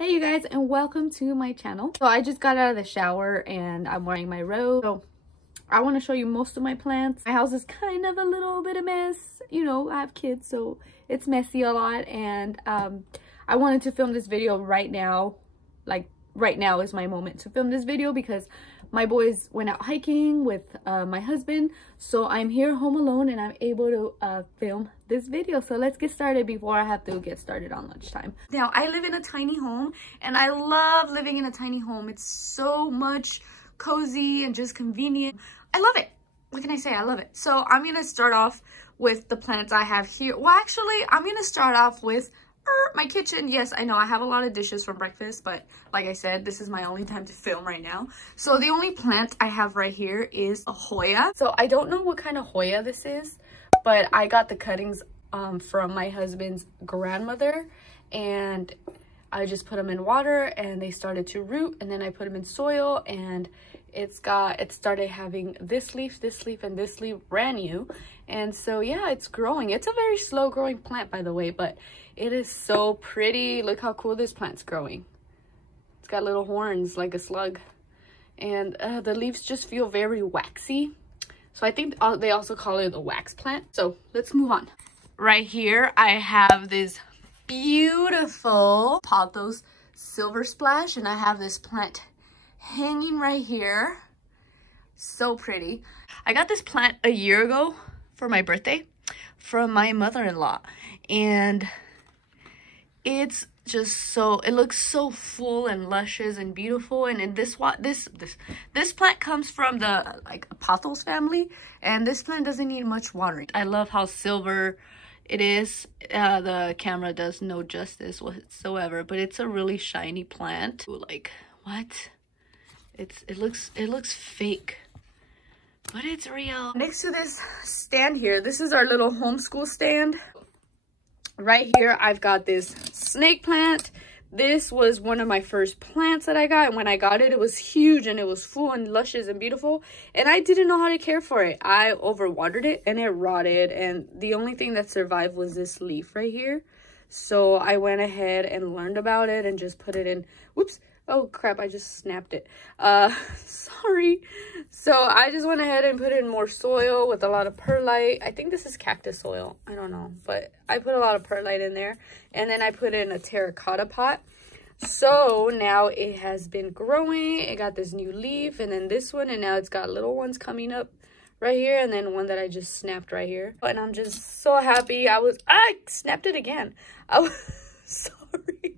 Hey you guys, and welcome to my channel. So I just got out of the shower and I'm wearing my robe. So I want to show you most of my plants. My house is kind of a little bit of mess. You know, I have kids, so it's messy a lot. And I wanted to film this video right now. Like right now is my moment to film this video because my boys went out hiking with my husband. So I'm here home alone and I'm able to film this video. So let's get started before I have to get started on lunchtime. Now, I live in a tiny home and I love living in a tiny home. It's so much cozy and just convenient. I love it. What can I say? I love it. So I'm going to start off with the plants I have here. Well, actually, I'm going to start off with my kitchen. Yes, I know I have a lot of dishes from breakfast, but like I said, this is my only time to film right now. So the only plant I have right here is a Hoya. So I don't know what kind of Hoya this is, but I got the cuttings from my husband's grandmother, and I just put them in water and they started to root, and then I put them in soil and it started having this leaf, and this leaf brand new. And so yeah, it's growing. It's a very slow growing plant, by the way, but it is so pretty. Look how cool this plant's growing. It's got little horns like a slug, and the leaves just feel very waxy. So I think they also call it a wax plant. So let's move on. Right here I have this beautiful Pothos Silver Splash, and I have this plant hanging right here. So pretty. I got this plant a year ago for my birthday from my mother-in-law, and it's just so, it looks so full and luscious and beautiful. And this plant comes from the Pothos family, and this plant doesn't need much watering. I love how silver it is. The camera does no justice whatsoever, but it's a really shiny plant. Like, what? It looks fake, but it's real. Next to this stand here, this is our little homeschool stand. Right here, I've got this snake plant. This was one of my first plants that I got, and when I got it, it was huge and it was full and luscious and beautiful, and I didn't know how to care for it. I overwatered it and it rotted, and the only thing that survived was this leaf right here. So I went ahead and learned about it and just put it in. Whoops. Oh crap, I just snapped it. Sorry. So I just went ahead and put in more soil with a lot of perlite. I think this is cactus soil. I don't know, but I put a lot of perlite in there. And then I put in a terracotta pot. So now it has been growing. It got this new leaf, and then this one, and now it's got little ones coming up right here, and then one that I just snapped right here. And I'm just so happy. I snapped it again. I was sorry.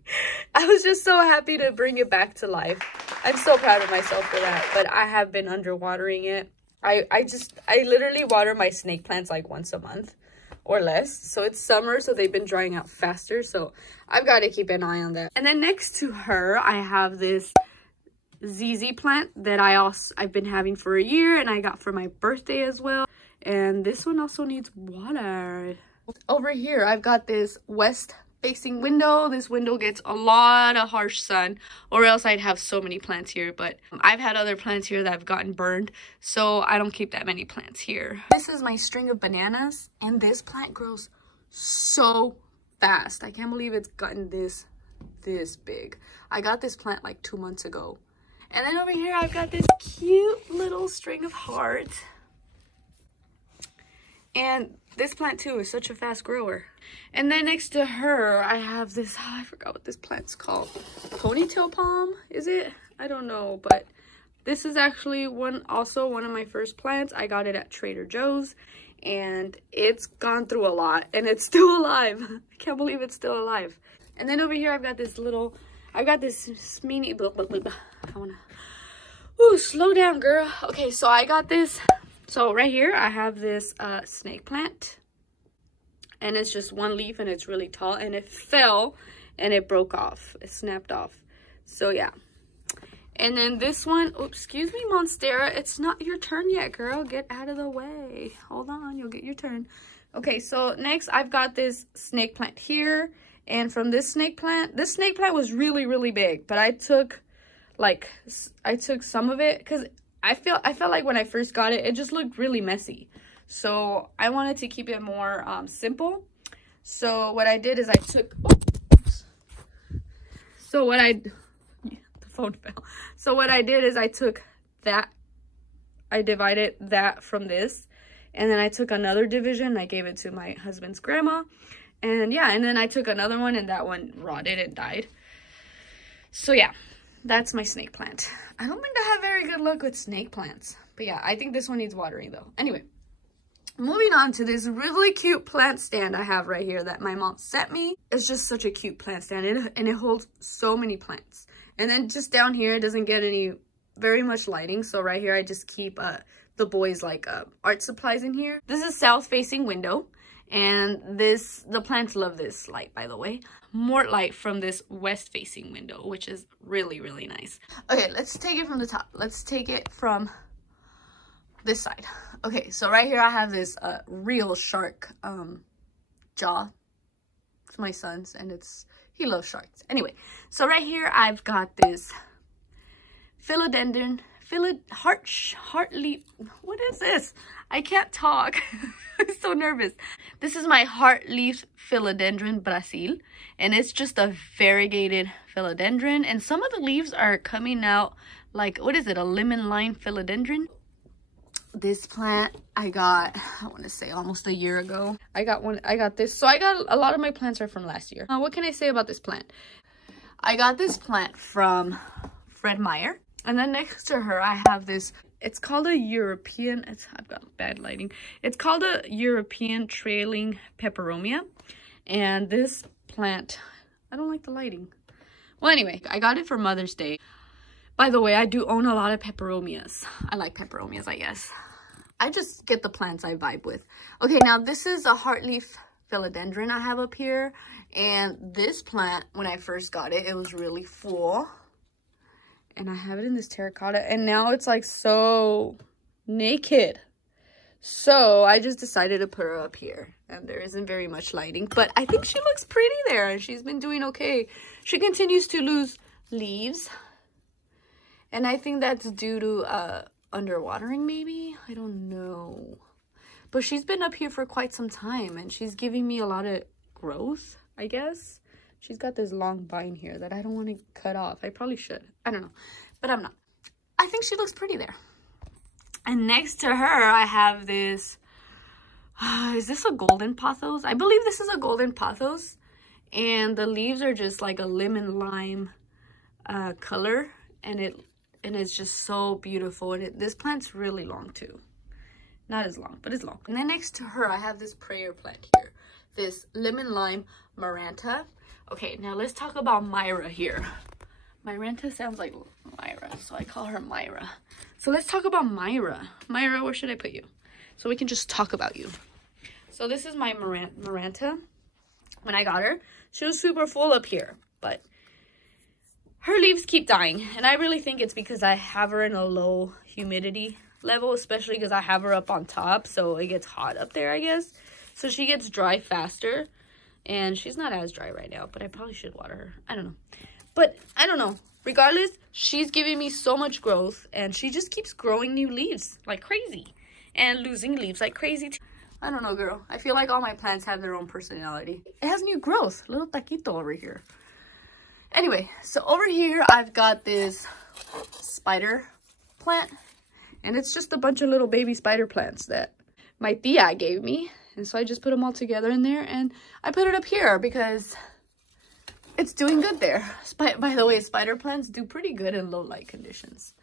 I was just so happy to bring it back to life. I'm so proud of myself for that, but I have been underwatering it. I literally water my snake plants like once a month or less. So it's summer, so they've been drying out faster. So I've got to keep an eye on that. And then next to her, I have this ZZ plant that I've been having for a year, and I got for my birthday as well. And this one also needs water. Over here, I've got this west facing window. This window gets a lot of harsh sun, or else I'd have so many plants here, but I've had other plants here that have gotten burned, so I don't keep that many plants here. This is my string of bananas, and this plant grows so fast. I can't believe it's gotten this big. I got this plant like 2 months ago. And then over here I've got this cute little string of hearts, and this plant too is such a fast grower. And then next to her, I have this, I forgot what this plant's called. Ponytail palm, is it? I don't know, but this is actually also one of my first plants. I got it at Trader Joe's, and it's gone through a lot, and it's still alive. I can't believe it's still alive. And then over here, I've got this mini, I wanna, ooh, slow down, girl. Okay, so I got this. So right here, I have this snake plant, and it's just one leaf, and it's really tall, and it fell, and it broke off. It snapped off. So yeah. And then this one, oops, excuse me, Monstera. It's not your turn yet, girl. Get out of the way. Hold on, you'll get your turn. Okay, so next I've got this snake plant here, and from this snake plant was really, really big, but I took some of it because I felt like when I first got it, it just looked really messy. So I wanted to keep it more simple. So what I did is I took So what the phone fell. So what I did is I took that, I divided that from this, and then I took another division, I gave it to my husband's grandma, and yeah, and then I took another one, and that one rotted and died. So yeah, that's my snake plant. I don't think I have very good luck with snake plants, but yeah, I think this one needs watering though. Anyway, moving on to this really cute plant stand I have right here that my mom sent me. It's just such a cute plant stand, and it holds so many plants. And then just down here, it doesn't get very much lighting, so right here I just keep the boys like art supplies in here. This is south facing window, and the plants love this light, by the way. More light from this west facing window, which is really, really nice. Okay, let's take it from the top. Let's take it from this side. Okay, so right here I have this real shark jaw. It's my son's, and he loves sharks. Anyway, so right here I've got this Philodendron, heartleaf, what is this? I can't talk. I'm so nervous. This is my heartleaf Philodendron Brasil, and it's just a variegated philodendron, and some of the leaves are coming out like, what is it, a lemon lime philodendron? This plant I got, I want to say almost a year ago. I got this. So I got a lot of my plants are from last year. What can I say about this plant? I got this plant from Fred Meyer. And then next to her, I have this, it's called a European, I've got bad lighting. It's called a European trailing Peperomia. And this plant, I don't like the lighting. Well, anyway, I got it for Mother's Day. By the way, I do own a lot of peperomias. I like peperomias, I guess. I just get the plants I vibe with. Okay, now this is a heartleaf philodendron I have up here. And this plant, when I first got it, it was really full. And I have it in this terracotta, and now it's like so naked. So I just decided to put her up here, and there isn't very much lighting, but I think she looks pretty there, and she's been doing okay. She continues to lose leaves, and I think that's due to underwatering, maybe. I don't know, but she's been up here for quite some time, and she's giving me a lot of growth, I guess. She's got this long vine here that I don't want to cut off. I probably should. I don't know. But I'm not. I think she looks pretty there. And next to her, I have this. Is this a golden pothos? I believe this is a golden pothos. And the leaves are just like a lemon lime color. And it's just so beautiful. And this plant's really long too. Not as long, but it's long. And then next to her, I have this prayer plant here. This lemon lime Maranta. Okay, now let's talk about Myra here. Maranta sounds like Myra, so I call her Myra. So let's talk about Myra. Myra, where should I put you? So we can just talk about you. So this is my Maranta. When I got her, she was super full up here, but her leaves keep dying. And I really think it's because I have her in a low humidity level, especially because I have her up on top, so it gets hot up there, I guess. So she gets dry faster. And she's not as dry right now, but I probably should water her. I don't know. But I don't know. Regardless, she's giving me so much growth, and she just keeps growing new leaves like crazy and losing leaves like crazy. I don't know, girl. I feel like all my plants have their own personality. It has new growth. Little taquito over here. Anyway, so over here, I've got this spider plant, and it's just a bunch of little baby spider plants that my tia gave me. And so I just put them all together in there, and I put it up here because it's doing good there. By the way, spider plants do pretty good in low light conditions.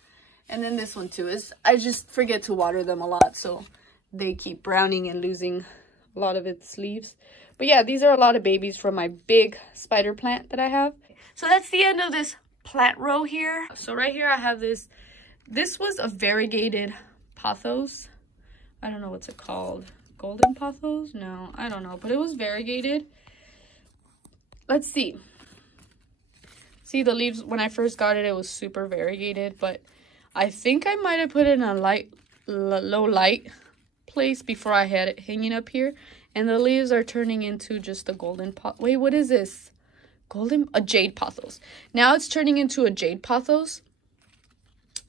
And then this one too is, I just forget to water them a lot, so they keep browning and losing a lot of its leaves. But yeah, these are a lot of babies from my big spider plant that I have. So that's the end of this plant row here. So right here I have this. This was a variegated pothos. I don't know what's it called. Golden pothos? No, I don't know, but it was variegated. Let's see. See, the leaves, when I first got it, it was super variegated, but I think I might have put it in a low light place before I had it hanging up here, and the leaves are turning into just a golden pot. Wait, what is this? A Jade Pothos. Now it's turning into a Jade Pothos,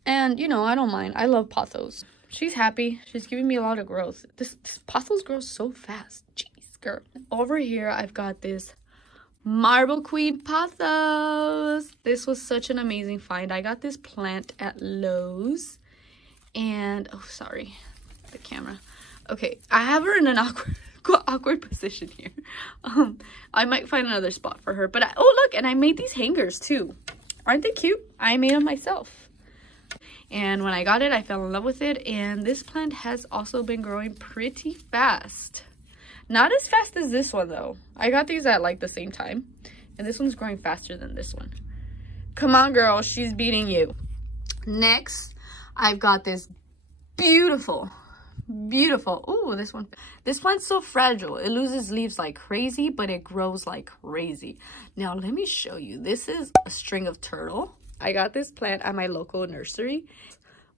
and you know, I don't mind. I love pothos. She's happy. She's giving me a lot of growth. This pothos grows so fast. Jeez, girl. Over here, I've got this Marble Queen Pothos. This was such an amazing find. I got this plant at Lowe's. And, oh, sorry, the camera. Okay, I have her in an awkward position here. I might find another spot for her. But, oh, look, and I made these hangers, too. Aren't they cute? I made them myself. And when I got it, I fell in love with it. And this plant has also been growing pretty fast. Not as fast as this one, though. I got these at, like, the same time. And this one's growing faster than this one. Come on, girl. She's beating you. Next, I've got this beautiful... Ooh, this one. This plant's so fragile. It loses leaves like crazy, but it grows like crazy. Now, let me show you. This is a string of turtle. I got this plant at my local nursery.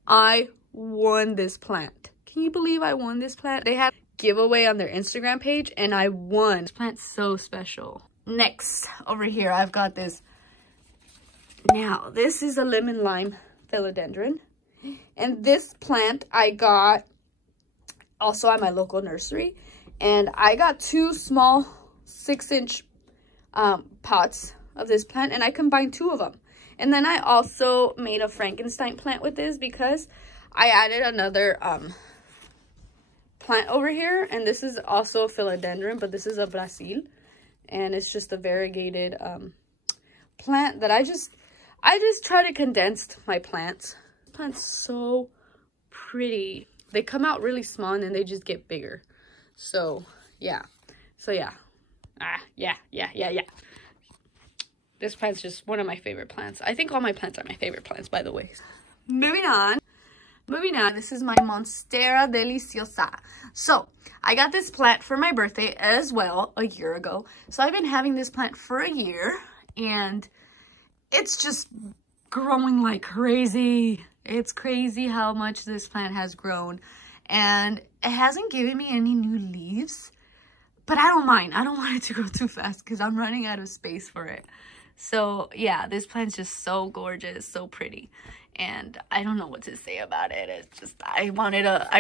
I won this plant. Can you believe I won this plant? They had a giveaway on their Instagram page, and I won. This plant's so special. Next, over here, I've got this. Now, this is a lemon lime philodendron. And this plant I got also at my local nursery. And I got 2 small 6-inch pots of this plant, and I combined 2 of them. And then I also made a Frankenstein plant with this because I added another plant over here. And this is also a philodendron, but this is a Brasil. And it's just a variegated plant that I just try to condense my plants. This plant's so pretty. They come out really small and then they just get bigger. So, yeah. Yeah. This plant's just one of my favorite plants. I think all my plants are my favorite plants, by the way. Moving on. This is my Monstera Deliciosa. So, I got this plant for my birthday as well a year ago. So, I've been having this plant for a year. And it's just growing like crazy. It's crazy how much this plant has grown. And it hasn't given me any new leaves. But I don't mind. I don't want it to grow too fast because I'm running out of space for it. So, yeah, this plant's just so gorgeous, so pretty. And I don't know what to say about it. It's just, I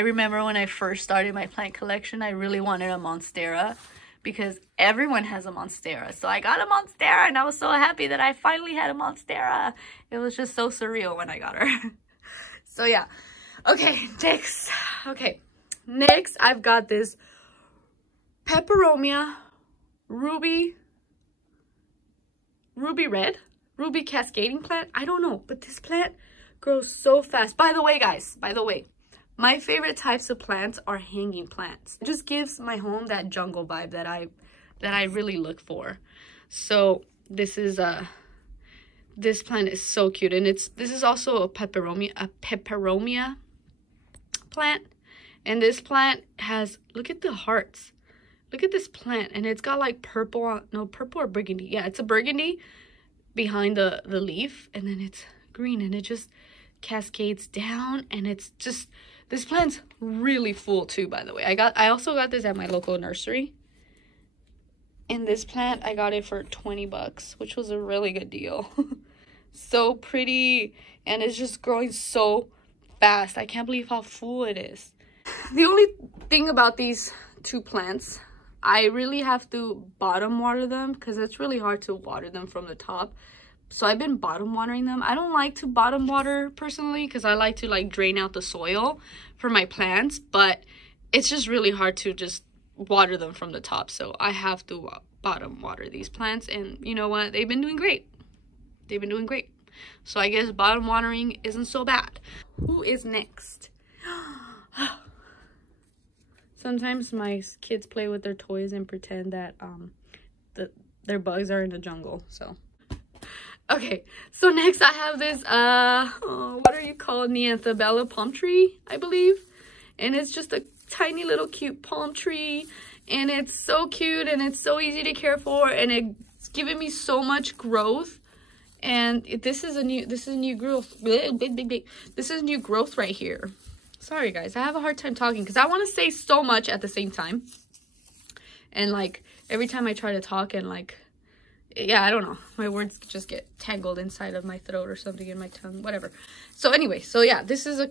remember when I first started my plant collection, I really wanted a Monstera because everyone has a Monstera. So I got a Monstera and I was so happy that I finally had a Monstera. It was just so surreal when I got her. So yeah. Okay, next I've got this Peperomia ruby cascading plant. I don't know, but this plant grows so fast. By the way, guys, my favorite types of plants are hanging plants. It just gives my home that jungle vibe that I really look for. So this is this plant is so cute, and this is also a Peperomia plant. And this plant has, look at the hearts. Look at this plant, and it's got like purple or burgundy. Yeah, it's a burgundy behind the leaf, and then it's green, and it just cascades down, and it's just, this plant's really full too, by the way. I also got this at my local nursery. And this plant, I got it for 20 bucks, which was a really good deal. So pretty, and it's just growing so fast. I can't believe how full it is. The only thing about these 2 plants, I really have to bottom water them because it's really hard to water them from the top. So I've been bottom watering them. I don't like to bottom water personally because I like to like drain out the soil for my plants, but it's just really hard to just water them from the top. So I have to bottom water these plants, and you know what? They've been doing great. So I guess bottom watering isn't so bad. Who is next? Sometimes my kids play with their toys and pretend that their bugs are in the jungle. So okay, so next I have this what are you called? Neanthe palm tree, I believe. And it's just a tiny little cute palm tree, and it's so cute and it's so easy to care for, and it's given me so much growth. And this is a new growth. This is new growth right here. Sorry guys, I have a hard time talking because I want to say so much at the same time. And like every time I try to talk, and like, yeah, I don't know, my words just get tangled inside of my throat or something in my tongue, whatever. So anyway, so yeah, this is a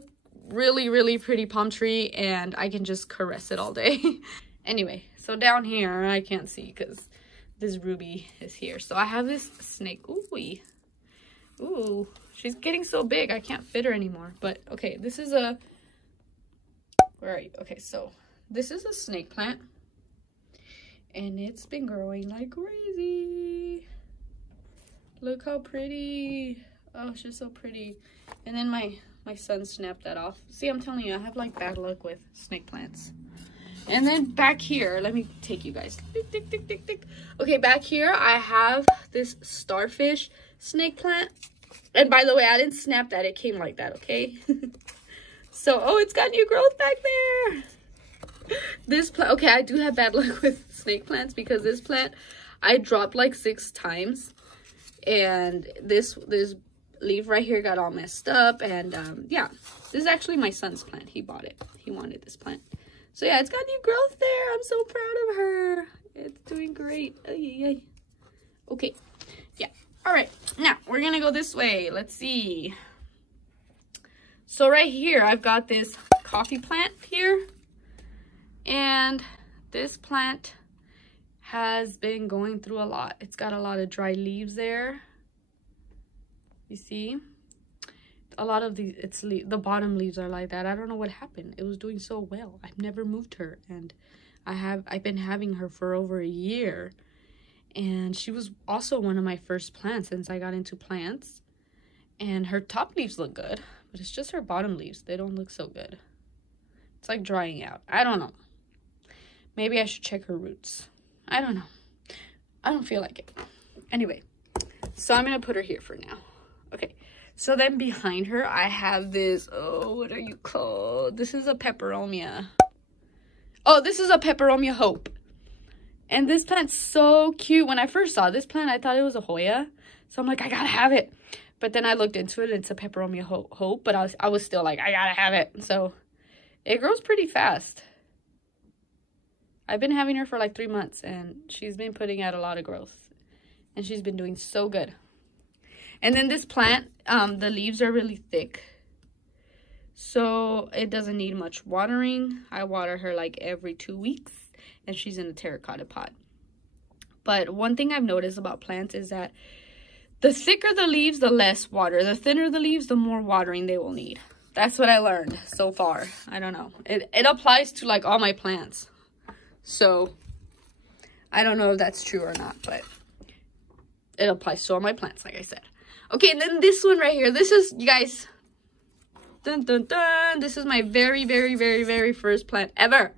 really pretty palm tree, and I can just caress it all day. Anyway, so down here I can't see because this ruby is here. So I have this snake. Ooh, she's getting so big I can't fit her anymore. But okay, this is a, where are you? Okay, so this is a snake plant, and it's been growing like crazy. Look how pretty. Oh, she's so pretty. And then my son snapped that off. See, I'm telling you, I have like bad luck with snake plants. And then back here, let me take you guys. Okay, back here I have this starfish snake plant. And by the way, I didn't snap that. It came like that, okay? So, oh, it's got new growth back there. This plant, okay, I do have bad luck with snake plants because this plant I dropped like 6 times. And this leaf right here got all messed up. And yeah, this is actually my son's plant. He bought it. He wanted this plant. So yeah, it's got new growth there. I'm so proud of her. It's doing great. Okay. Yeah. All right. Now we're going to go this way. Let's see. So right here, I've got this coffee plant here. And this plant has been going through a lot. It's got a lot of dry leaves there. You see? A lot of these, the bottom leaves are like that. I don't know what happened. It was doing so well. I've never moved her, and I've been having her for over a year. And she was also one of my first plants since I got into plants. And her top leaves look good, but it's just her bottom leaves. They don't look so good. It's like drying out. I don't know. Maybe I should check her roots. I don't know. I don't feel like it. Anyway, so I'm going to put her here for now. Okay. So then behind her, I have this, oh, what are you called? This is a Peperomia. Oh, this is a Peperomia Hope. And this plant's so cute. When I first saw this plant, I thought it was a Hoya. So I'm like, I gotta have it. But then I looked into it, and it's a Peperomia Hope. But I was still like, I gotta have it. So it grows pretty fast. I've been having her for like 3 months, and she's been putting out a lot of growth. And she's been doing so good. And then this plant, the leaves are really thick. So it doesn't need much watering. I water her like every 2 weeks. And she's in a terracotta pot. But one thing I've noticed about plants is that the thicker the leaves, the less water. The thinner the leaves, the more watering they will need. That's what I learned so far. I don't know. It applies to like all my plants. So I don't know if that's true or not. But it applies to all my plants, like I said. Okay, and then this one right here. This is, you guys, dun, dun, dun. This is my very, very, very, very first plant ever.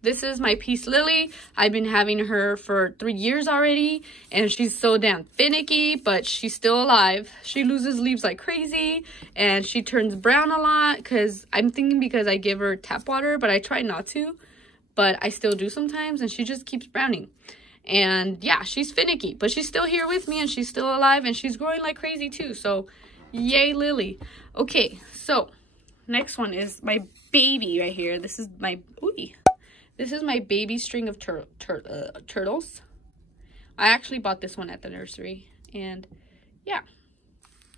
This is my peace lily. I've been having her for 3 years already, and she's so damn finicky, but she's still alive. She loses leaves like crazy, and she turns brown a lot, because I'm thinking because I give her tap water, but I try not to, but I still do sometimes, and she just keeps browning. And yeah, she's finicky, but she's still here with me, and she's still alive, and she's growing like crazy too. So yay, Lily. Okay, so next one is my baby right here. This is my baby string of turtles. I actually bought this one at the nursery, and yeah,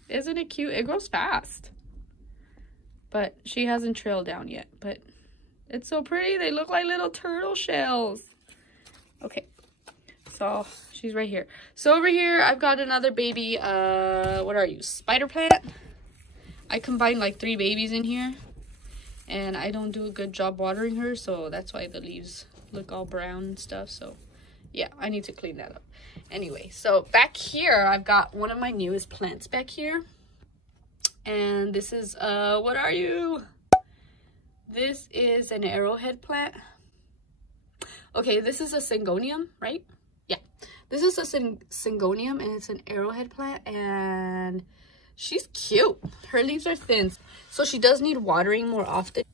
isn't it cute? It grows fast, but she hasn't trailed down yet, but it's so pretty. They look like little turtle shells. Okay. So she's right here. So over here, I've got another baby, what are you, spider plant? I combined like 3 babies in here, and I don't do a good job watering her, so that's why the leaves look all brown and stuff. So yeah, I need to clean that up. Anyway, so back here, I've got one of my newest plants back here, and this is, what are you? This is an arrowhead plant. Okay, this is a Syngonium, right? Yeah, this is a Syngonium, and it's an arrowhead plant, and she's cute. Her leaves are thin, so she does need watering more often.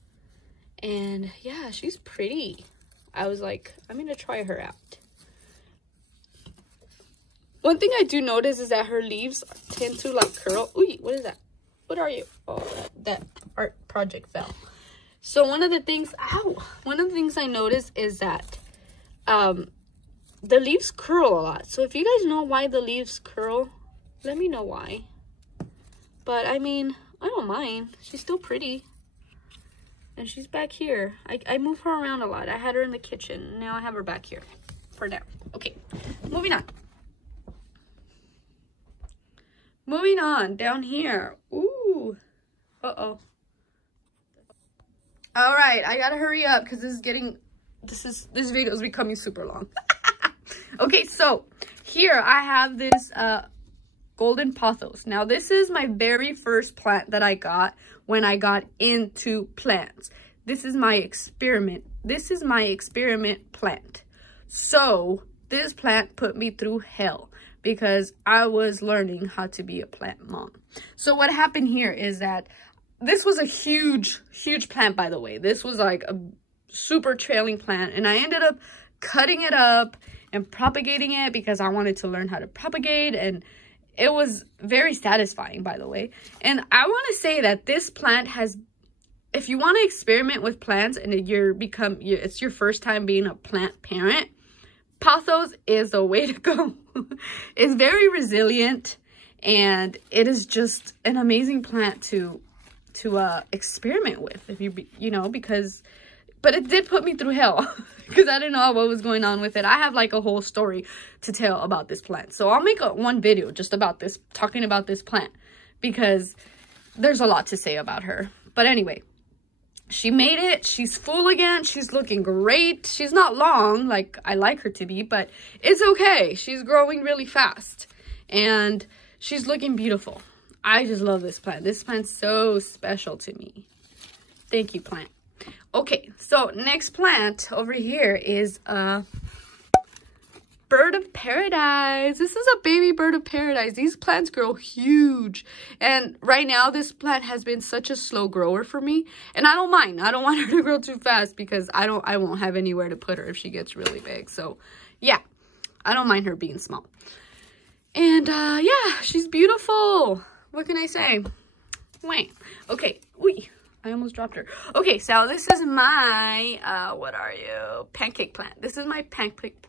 And yeah, she's pretty. I was like, I'm gonna try her out. One thing I do notice is that her leaves tend to like curl. Ooh, what is that? What are you? Oh, that art project fell. So one of the things I noticed is that the leaves curl a lot. So if you guys know why the leaves curl, let me know why. But I mean, I don't mind. She's still pretty. And she's back here. I move her around a lot. I had her in the kitchen. Now I have her back here for now. Okay. Moving on. Moving on, down here. Ooh. Uh-oh. All right, I gotta hurry up because this video is becoming super long. Okay, so here I have this Golden Pothos. Now, this is my very first plant that I got when I got into plants. This is my experiment. This is my experiment plant. So, this plant put me through hell because I was learning how to be a plant mom. So, what happened here is that this was a huge plant, by the way. This was like a super trailing plant, and I ended up cutting it up and propagating it because I wanted to learn how to propagate, and it was very satisfying, by the way. And I want to say that this plant has, if you want to experiment with plants and it's your first time being a plant parent, Pothos is the way to go. It's very resilient, and it is just an amazing plant to experiment with, if but it did put me through hell because I didn't know what was going on with it. I have like a whole story to tell about this plant, so I'll make one video just about this, talking about this plant, because there's a lot to say about her. But anyway, she made it. She's full again. She's looking great. She's not long like I like her to be, but it's okay. She's growing really fast and she's looking beautiful. I just love this plant. This plant's so special to me. Thank you, plant. Okay, so next plant over here is a bird of paradise. This is a baby bird of paradise. These plants grow huge. And right now, this plant has been such a slow grower for me. And I don't mind. I don't want her to grow too fast because I won't have anywhere to put her if she gets really big. So, yeah, I don't mind her being small. And, yeah, she's beautiful. What can I say? Wait. Okay. Wee. I almost dropped her. Okay, so this is my, what are you? Pancake plant. This is my pancake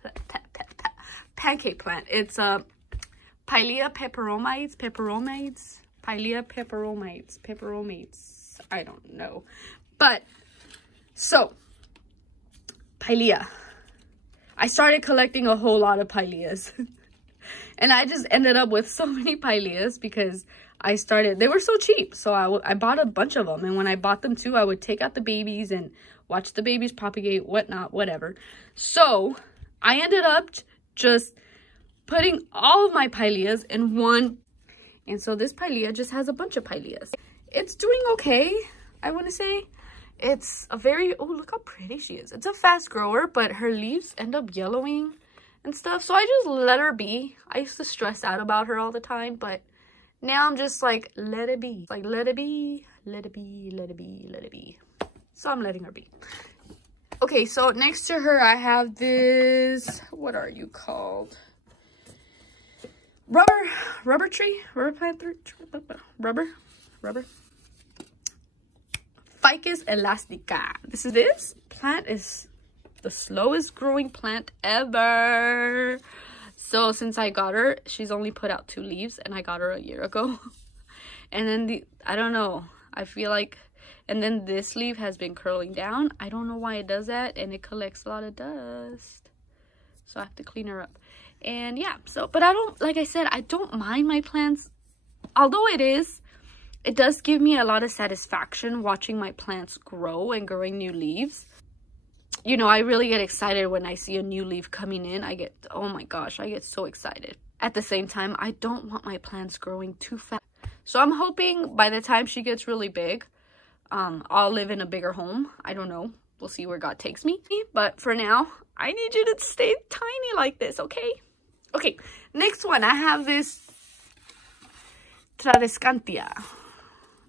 plant. It's Pilea Peperomioides. Pilea Peperomioides. I don't know. But, so, Pilea. I started collecting a whole lot of Pileas. And I just ended up with so many Pileas because they were so cheap. So I bought a bunch of them. And when I bought them too, I would take out the babies and watch the babies propagate, whatnot, whatever. So I ended up just putting all of my Pileas in one. And so this Pilea just has a bunch of Pileas. It's doing okay, I want to say. It's a very, oh, look how pretty she is. It's a fast grower, but her leaves end up yellowing and stuff. So I just let her be. I used to stress out about her all the time, but now I'm just like, let it be. Like, let it be, let it be, let it be, let it be. So I'm letting her be. Okay, so next to her, I have this, what are you called? Rubber tree? Rubber plant? Rubber? Ficus Elastica. This plant is the slowest growing plant ever. So since I got her, she's only put out 2 leaves, and I got her a year ago. And then I don't know, I feel like, and then this leaf has been curling down. I don't know why it does that, and it collects a lot of dust. So I have to clean her up. And yeah, so, but I don't, like I said, I don't mind my plants. Although it does give me a lot of satisfaction watching my plants grow and growing new leaves. You know, I really get excited when I see a new leaf coming in. Oh my gosh, I get so excited. At the same time, I don't want my plants growing too fast. So I'm hoping by the time she gets really big, I'll live in a bigger home. I don't know. We'll see where God takes me. But for now, I need you to stay tiny like this, okay? Okay, next one. I have this Tradescantia.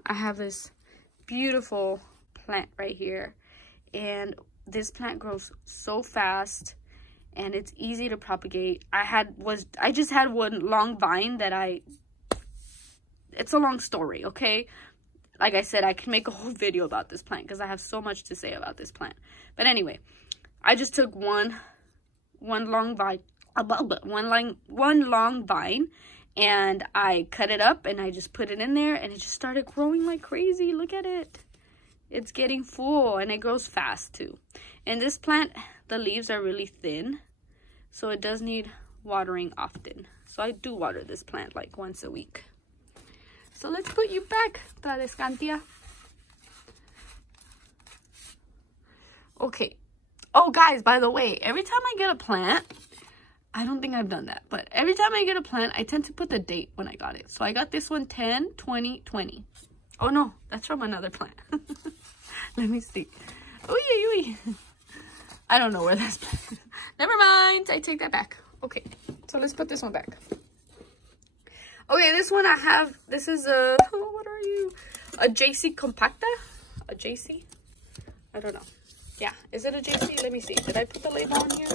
I have this beautiful plant right here. And this plant grows so fast and it's easy to propagate. I just had one long vine that it's a long story, okay? Like I said, I can make a whole video about this plant because I have so much to say about this plant. But anyway, I just took one long vine, one long vine, and I cut it up and I just put it in there and it just started growing like crazy. Look at it. It's getting full and it grows fast too. And this plant, the leaves are really thin. so it does need watering often. So I do water this plant like once a week. So let's put you back, Tradescantia. Okay. Oh, guys, by the way, every time I get a plant, I don't think I've done that, but every time I get a plant, I tend to put the date when I got it. So I got this one 10/20/20. Oh no, that's from another plant. Let me see. Ooh. I don't know where that's plant. Never mind, I take that back. Okay, so let's put this one back. Okay, this one I have, this is a, what are you? A JC Compacta? A JC? I don't know. Yeah, is it a JC? Let me see. Did I put the label on here?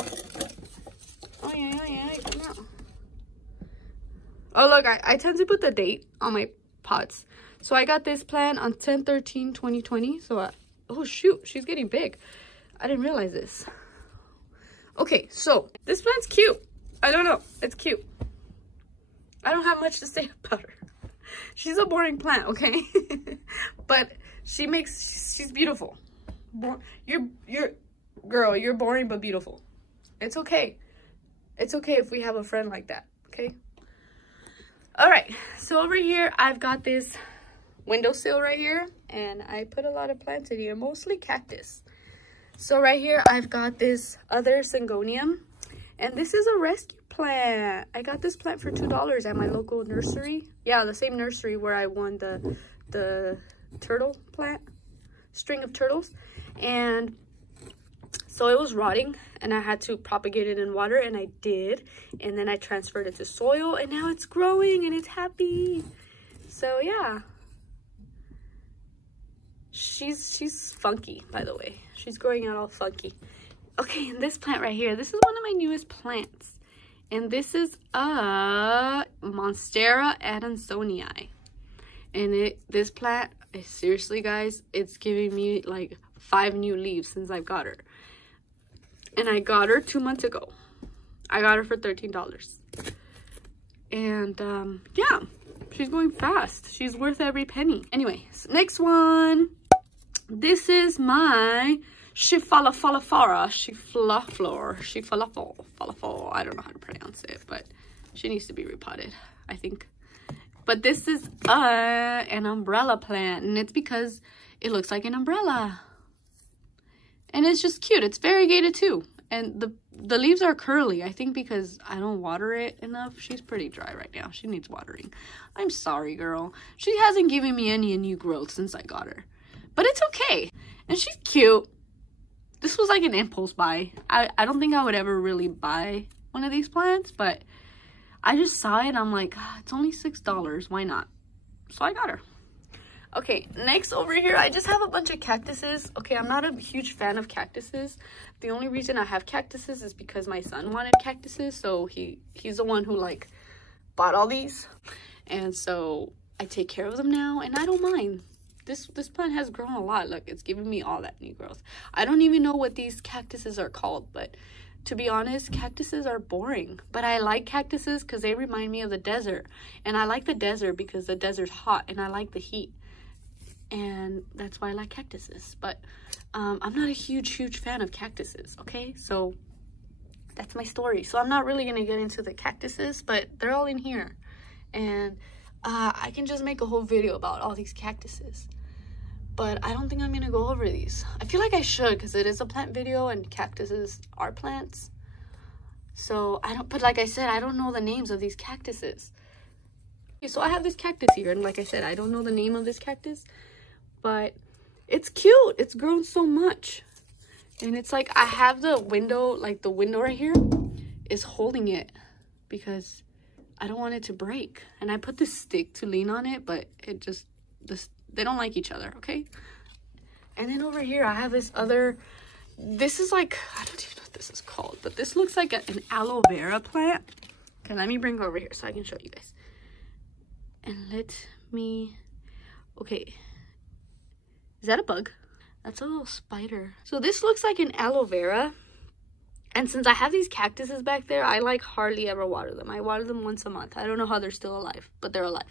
Oh yeah, come out. Oh look, I tend to put the date on my pots. So I got this plant on 10/13/2020. So oh shoot, she's getting big. I didn't realize this. Okay, so this plant's cute. I don't know, it's cute. I don't have much to say about her. She's a boring plant, okay? But she's beautiful. Girl, you're boring but beautiful. It's okay. It's okay if we have a friend like that, okay? All right, so over here, I've got this windowsill right here, and I put a lot of plants in here, mostly cactus. So right here, I've got this other Syngonium, and this is a rescue plant. I got this plant for $2 at my local nursery. Yeah, the same nursery where I won the turtle plant, string of turtles. And so it was rotting, and I had to propagate it in water, and I did. And then I transferred it to soil, and now it's growing, and it's happy. So yeah. She's funky, by the way. She's growing out all funky. Okay, and this plant right here, this is one of my newest plants. And this is a Monstera Deliciosa. And this plant is, seriously guys, it's giving me like 5 new leaves since I've got her. And I got her 2 months ago. I got her for $13. And yeah, she's going fast. She's worth every penny. Anyway, so next one. This is my Schefflera. I don't know how to pronounce it, but she needs to be repotted, I think. But this is an umbrella plant, and it's because it looks like an umbrella. And it's just cute. It's variegated too. And the leaves are curly, I think because I don't water it enough. She's pretty dry right now. She needs watering. I'm sorry, girl. She hasn't given me any new growth since I got her. But it's okay. And she's cute. This was like an impulse buy. I don't think I would ever really buy one of these plants, but I just saw it and I'm like, it's only $6. Why not? So I got her. Okay, next over here, I just have a bunch of cactuses. Okay, I'm not a huge fan of cactuses. The only reason I have cactuses is because my son wanted cactuses. So he's the one who like bought all these. And so I take care of them now and I don't mind. This plant has grown a lot. Look, it's giving me all that new growth. I don't even know what these cactuses are called, but to be honest, cactuses are boring. But I like cactuses because they remind me of the desert. And I like the desert because the desert's hot and I like the heat. And that's why I like cactuses. But I'm not a huge fan of cactuses, okay? So that's my story. So I'm not really going to get into the cactuses, but they're all in here. And I can just make a whole video about all these cactuses. But I don't think I'm going to go over these. I feel like I should because it is a plant video and cactuses are plants. So but like I said, I don't know the names of these cactuses. Okay, so I have this cactus here. And like I said, I don't know the name of this cactus. But it's cute. It's grown so much. And it's like I have the window, like the window right here is holding it because I don't want it to break. And I put this stick to lean on it, but it just, they don't like each other, okay? And then over here, I have this other, this is like, I don't even know what this is called, but this looks like an aloe vera plant. Okay, let me bring it over here so I can show you guys. And let me, okay. Is that a bug? That's a little spider. So this looks like an aloe vera. And since I have these cactuses back there, I like hardly ever water them. I water them once a month. I don't know how they're still alive, but they're alive.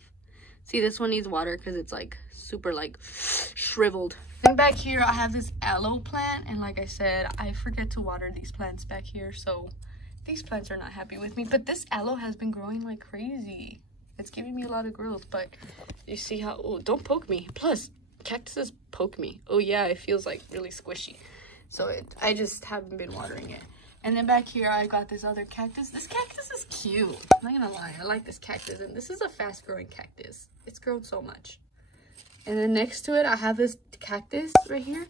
See, this one needs water because it's like super like shriveled. And back here, I have this aloe plant. And like I said, I forget to water these plants back here. So these plants are not happy with me. But this aloe has been growing like crazy. It's giving me a lot of growth, but you see how, oh, don't poke me. Plus, cactuses poke me. Oh yeah, it feels like really squishy. So I just haven't been watering it. And then back here, I got this other cactus. This cactus is cute. I'm not gonna lie, I like this cactus. And this is a fast growing cactus. It's grown so much. And then next to it, I have this cactus right here.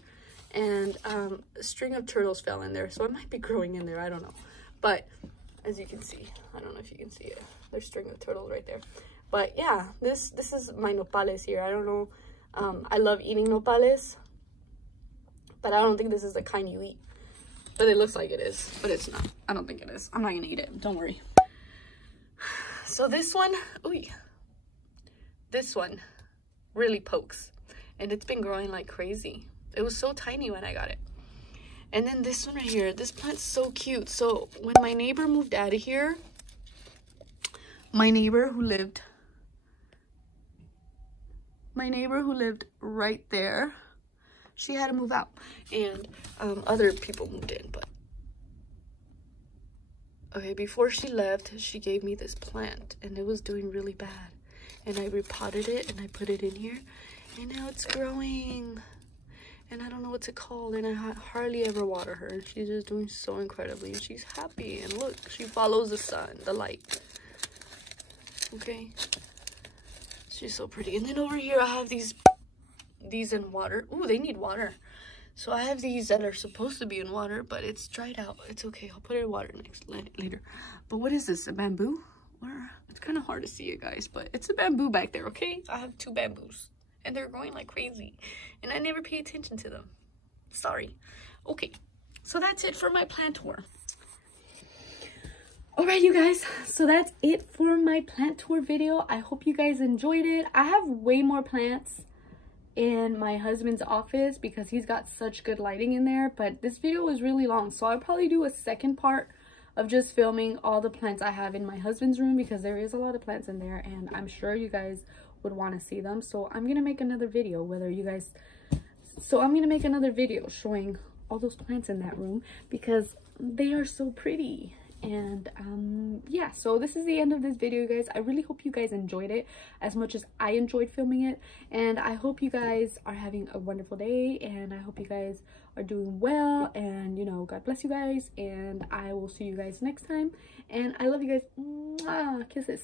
And a string of turtles fell in there. So it might be growing in there, I don't know. But as you can see, I don't know if you can see it. There's a string of turtles right there. But yeah, this is my nopales here. I don't know. I love eating nopales. But I don't think this is the kind you eat. But it looks like it is. But it's not. I don't think it is. I'm not going to eat it. Don't worry. So this one, ooh, this one really pokes. And it's been growing like crazy. It was so tiny when I got it. And then this one right here, this plant's so cute. So when my neighbor moved out of here, my neighbor who lived right there, she had to move out. And other people moved in, but okay, before she left, she gave me this plant and it was doing really bad. And I repotted it and I put it in here and now it's growing. And I don't know what's it called, and I hardly ever water her. She's just doing so incredibly, and she's happy. And look, she follows the sun, the light. Okay, she's so pretty. And then over here, I have these in water. Ooh, they need water. So I have these that are supposed to be in water, but it's dried out. It's okay. I'll put it in water later. But what is this? A bamboo? Or it's kind of hard to see it, guys, but it's a bamboo back there. Okay, I have 2 bamboos. And they're growing like crazy. And I never pay attention to them. Sorry. Okay. So that's it for my plant tour. Alright, you guys. So that's it for my plant tour video. I hope you guys enjoyed it. I have way more plants in my husband's office because he's got such good lighting in there. But this video was really long. So I'll probably do a second part of just filming all the plants I have in my husband's room because there is a lot of plants in there. And I'm sure you guys would want to see them. So I'm gonna make another video showing all those plants in that room because they are so pretty. And yeah, so this is the end of this video, guys. I really hope you guys enjoyed it as much as I enjoyed filming it, and I hope you guys are having a wonderful day, and I hope you guys are doing well, and you know, God bless you guys, and I will see you guys next time, and I love you guys. Mwah, kisses.